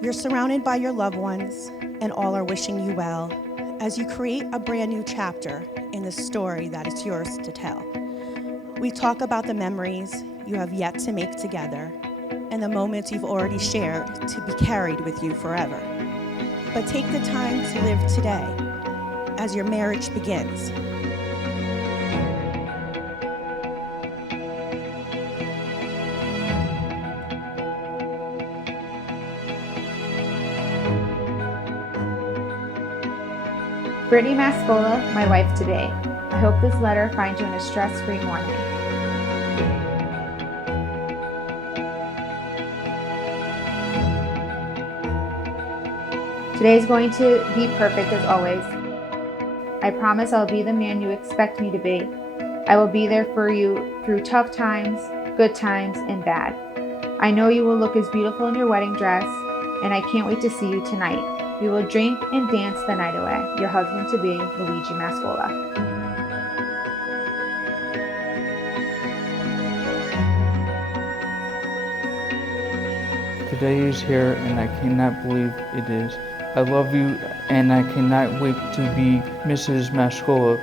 You're surrounded by your loved ones, and all are wishing you well as you create a brand new chapter in the story that is yours to tell. We talk about the memories you have yet to make together and the moments you've already shared to be carried with you forever. But take the time to live today as your marriage begins. Brittany Mascola, my wife today. I hope this letter finds you in a stress-free morning. Today is going to be perfect as always. I promise I'll be the man you expect me to be. I will be there for you through tough times, good times, and bad. I know you will look as beautiful in your wedding dress, and I can't wait to see you tonight. We will drink and dance the night away. Your husband-to-be, Luigi Mascola. Today is here and I cannot believe it is. I love you and I cannot wait to be Mrs. Mascola.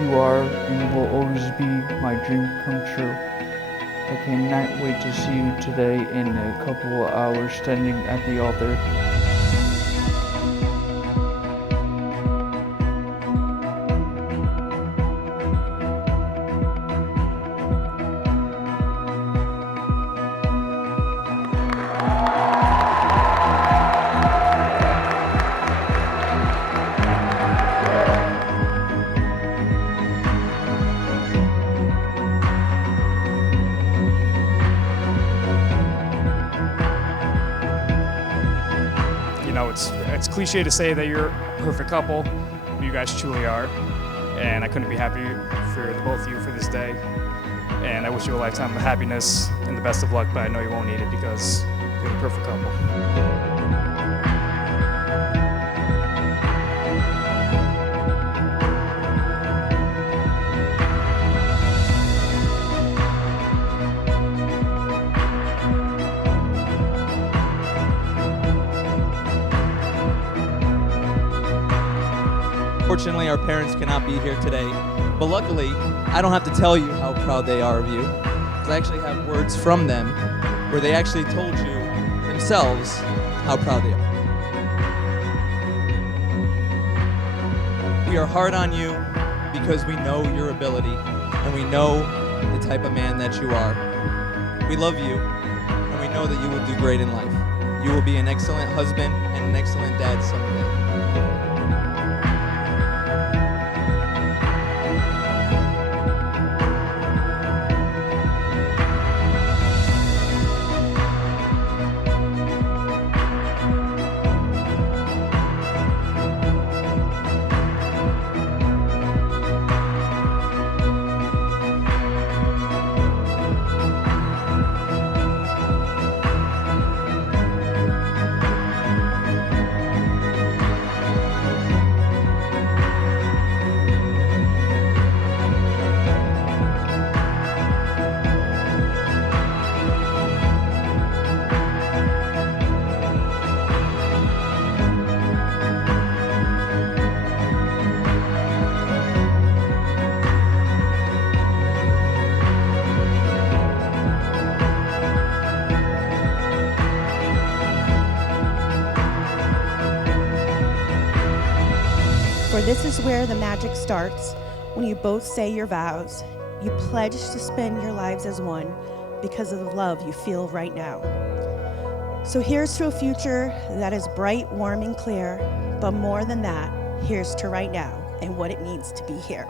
You are and will always be my dream come true. I cannot wait to see you today in a couple of hours standing at the altar. It's cliche to say that you're a perfect couple, but you guys truly are, and I couldn't be happier for the both of you for this day. And I wish you a lifetime of happiness and the best of luck, but I know you won't need it because you're the perfect couple. Unfortunately, our parents cannot be here today, but luckily, I don't have to tell you how proud they are of you, because I actually have words from them where they actually told you themselves how proud they are. We are hard on you because we know your ability, and we know the type of man that you are. We love you, and we know that you will do great in life. You will be an excellent husband and an excellent dad someday. For this is where the magic starts, when you both say your vows. You pledge to spend your lives as one because of the love you feel right now. So here's to a future that is bright, warm, and clear, but more than that, here's to right now and what it means to be here.